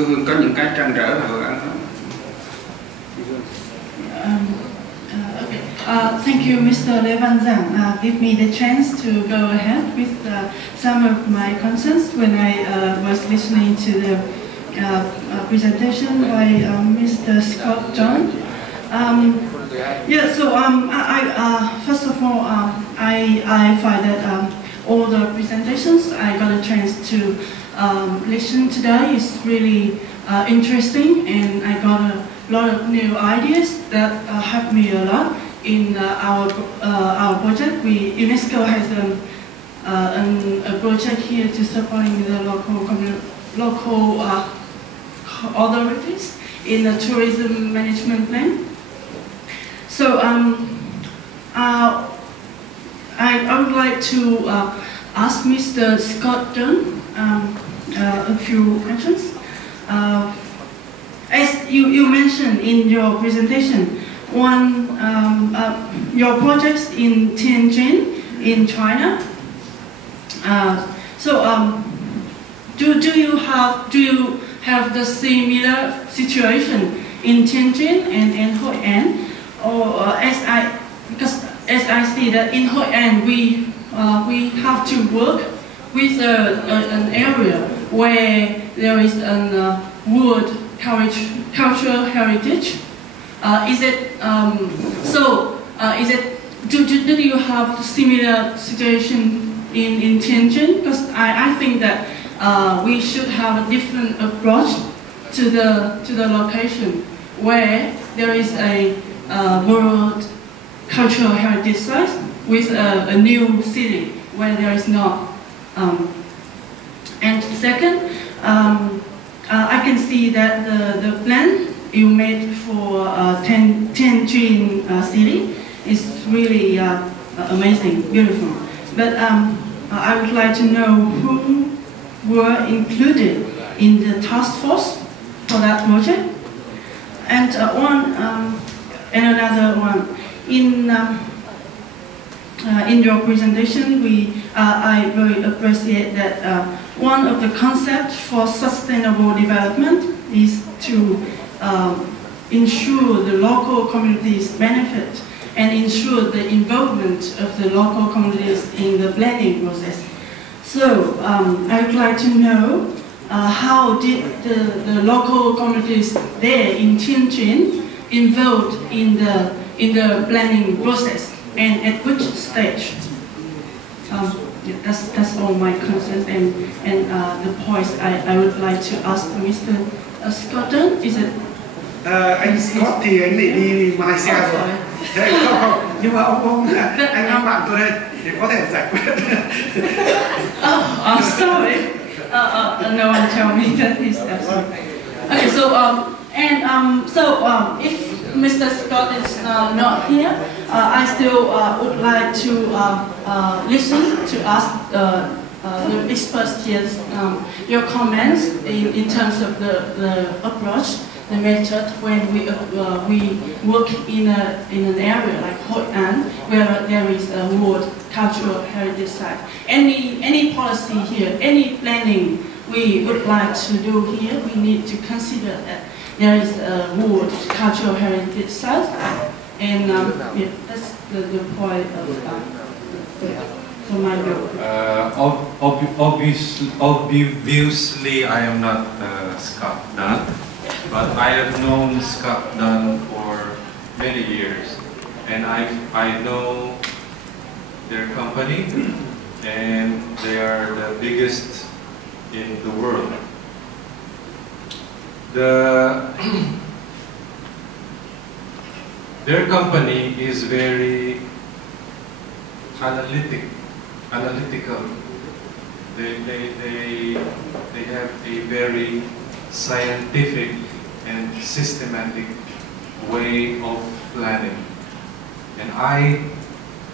Cô Hương có những cái trăn trở là Hương ăn không? Thank you, Mr. Lê Văn Giảng, give me the chance to go ahead with some of my concerns when I was listening to the presentation by Mr. Scott John. First of all, I find that all the presentations I got a chance to listen today is really interesting, and I got a lot of new ideas that helped me a lot in our project. UNESCO has a project here to supporting the local authorities in the tourism management plan. So I would like to ask Mr. Scott Dunn a few questions. As you mentioned in your presentation, your projects in Tianjin in China. Do you have the similar situation in Tianjin and Hoi An? Or because as I see that in Hoi An we have to work with an area where there is a wood cultural heritage. Do you have similar situation in Tianjin? Because I think that we should have a different approach to the location where there is a world cultural heritage site with a new city where there is not. And second, I can see that the plan you made for Tianjin city is really amazing, beautiful. But I would like to know who were included in the task force for that project. And another one. In your presentation, I very appreciate that one of the concepts for sustainable development is to ensure the local communities benefit and ensure the involvement of the local communities in the planning process. So I would like to know how did the local communities there in Tianjin involved in the planning process, and at which stage? That's all my concerns and the points I would like to ask Mr. Scott. Is it? Anh Scott thì anh định đi Malaysia rồi. Thế không, nhưng mà ông anh bạn tôi đây thì có thể giải quyết. Oh, sorry. No one told me that he's absent. Okay, so if Mr. Scott is not here, I still would like to listen to ask the experts here your comments in terms of the approach, the method when we work in an area like Hoi An, where there is a World Cultural Heritage Site. Any policy here, any planning we would like to do here, we need to consider that there is a World Cultural Heritage Site, and that's the point of for my group. Obviously, I am not Scott Dunn, but I have known Scott Dunn for many years, and I know their company, and they are the biggest in the world. Their company is very analytical. They have a very scientific and systematic way of planning. And I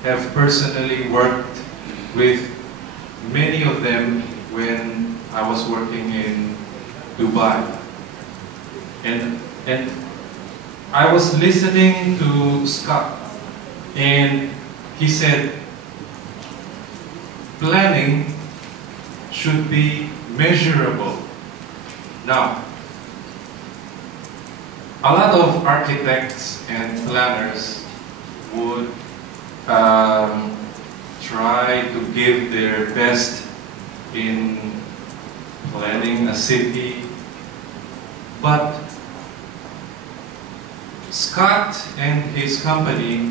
have personally worked with many of them when I was working in Dubai. And I was listening to Scott, and he said, planning should be measurable. Now, a lot of architects and planners would try to give their best in planning a city, but Scott and his company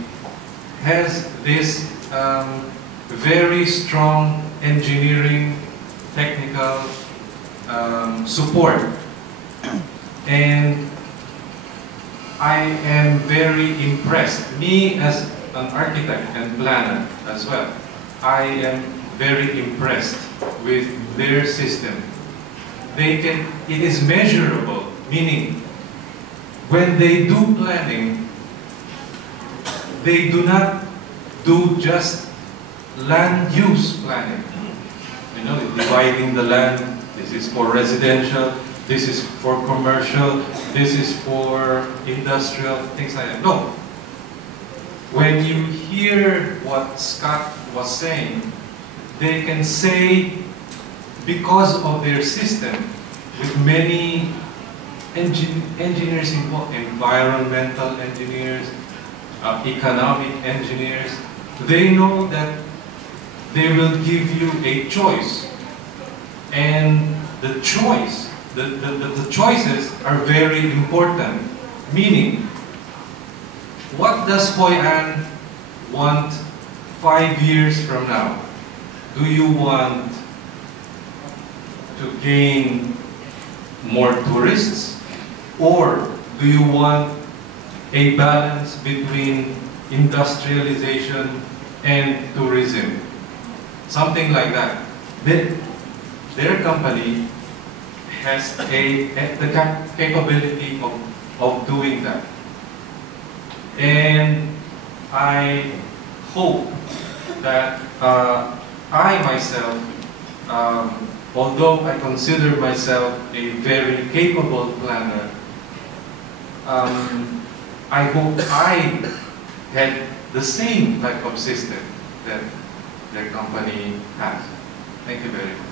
has this very strong engineering technical support, and I am very impressed. Me as an architect and planner as well, I am very impressed with their system. It is measurable, meaning when they do planning, they do not do just land use planning. You know, dividing the land, this is for residential, this is for commercial, this is for industrial, things like that. No. When you hear what Scott was saying, they can say, because of their system, with many engineers involved, environmental engineers, economic engineers, they know that they will give you a choice. And the choice, the choices are very important. Meaning, what does Hoi An want 5 years from now? Do you want to gain more tourists? Or do you want a balance between industrialization and tourism? Something like that. Their company has the capability of doing that. And I hope that I myself, although I consider myself a very capable planner, I hope I had the same type of system that their company has. Thank you very much.